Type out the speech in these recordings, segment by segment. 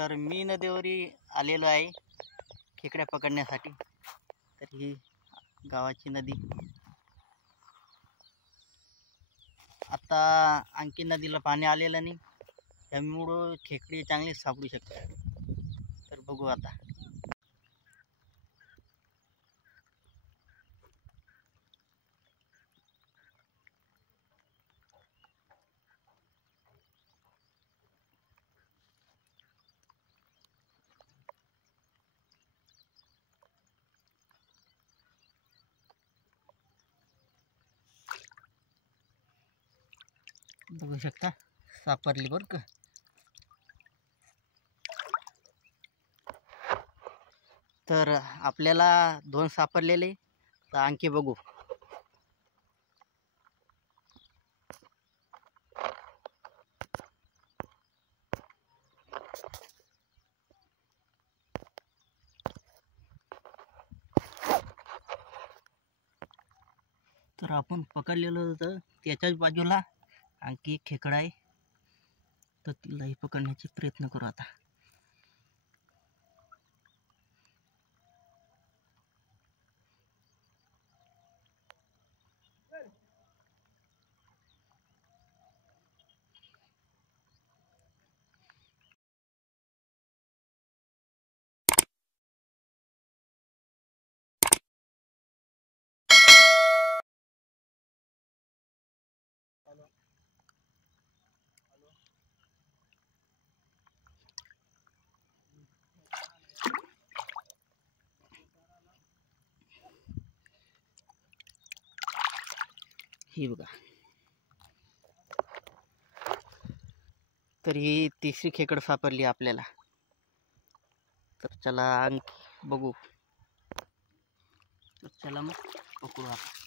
तर मी नदीवरी आलेलो आहे खेकड्या पकडण्यासाठी. तर ही गावाची नदी. आता आणखी नदीला पाणी आलेलं नाही, त्यामुळं खेकडी चांगली सापडू शकते. तर बघू आता. बघू शकता सापडली बरं का. तर आपल्याला 2 सापडलेले, तर आणखी बघू. तर आपण पकडलेलं होतं त्याच्याच बाजूला आणखी खेकडा आहे, तर तिलाही पकडण्याचे प्रयत्न करू आता. ही बघा. तर ही तिसरी खेकड सापडली आपल्याला. तर चला आणखी बघू. तर चला मग पकडू आपण.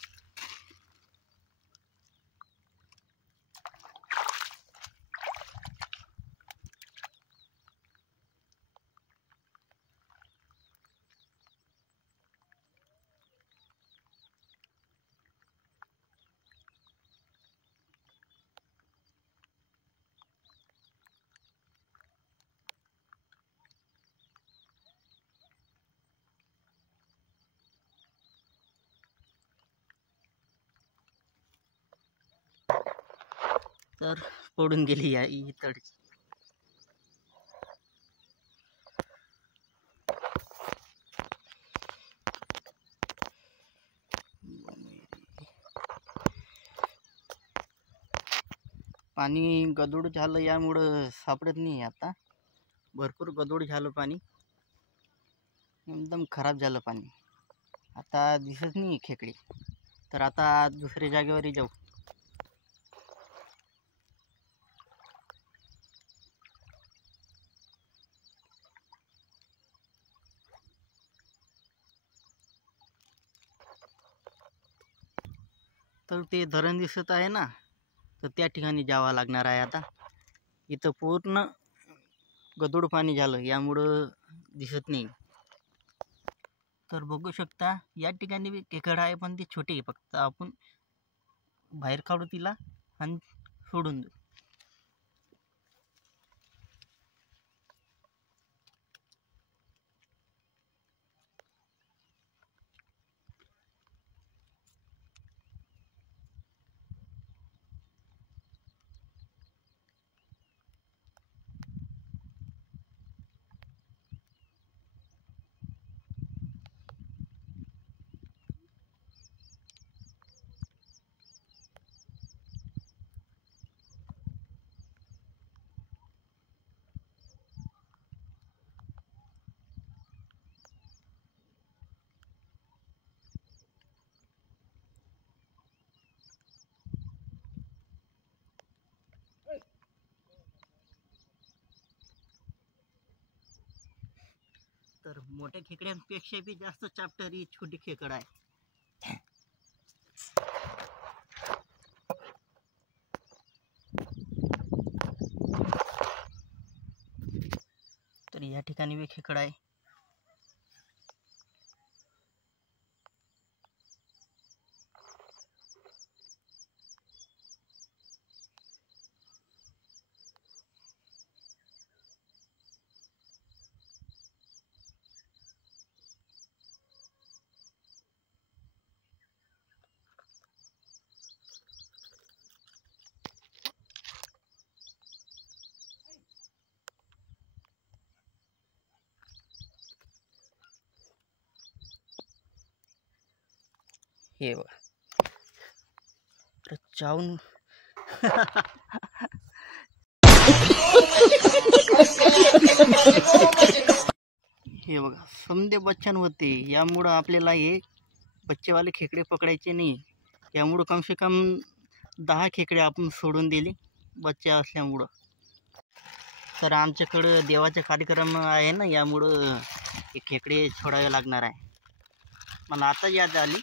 तर पडून गेली या इतडची. पाणी गदूड झालं यामुळं सापडत नाही आता. भरपूर गदूड झालं पाणी, एकदम खराब झालं पाणी. आता दिसत नाही खेकडी. तर आता दुसऱ्या जागेवर जाऊ. तर ते धरण दिसत आहे ना, तर त्या ठिकाणी जावं लागणार आहे आता. इथं पूर्ण गदूड पाणी झालं यामुळं दिसत नाही. तर बघू शकता या ठिकाणी बी खेकडा आहे, पण ती छोटी आहे. फक्त आपण बाहेर काढू तिला आणि सोडून देऊ. तर मोठ्या खेकड्यांपेक्षा बी जास्त चाप्टर ही छोटी खेकड आहे. तर या ठिकाणी बी खेकड आहे. हे बघा चावून हे बघा समदे बच्चन होते. यामुळं आपल्याला हे बच्चेवाले खेकडे पकडायचे नाही. यामुळं कम से कम 10 खेकडे आपण सोडून दिले बच्चे असल्यामुळं. तर आमच्याकडं देवाचा कार्यक्रम आहे ना, यामुळं हे खेकडे सोडावे लागणार आहे. मला आता याद आली.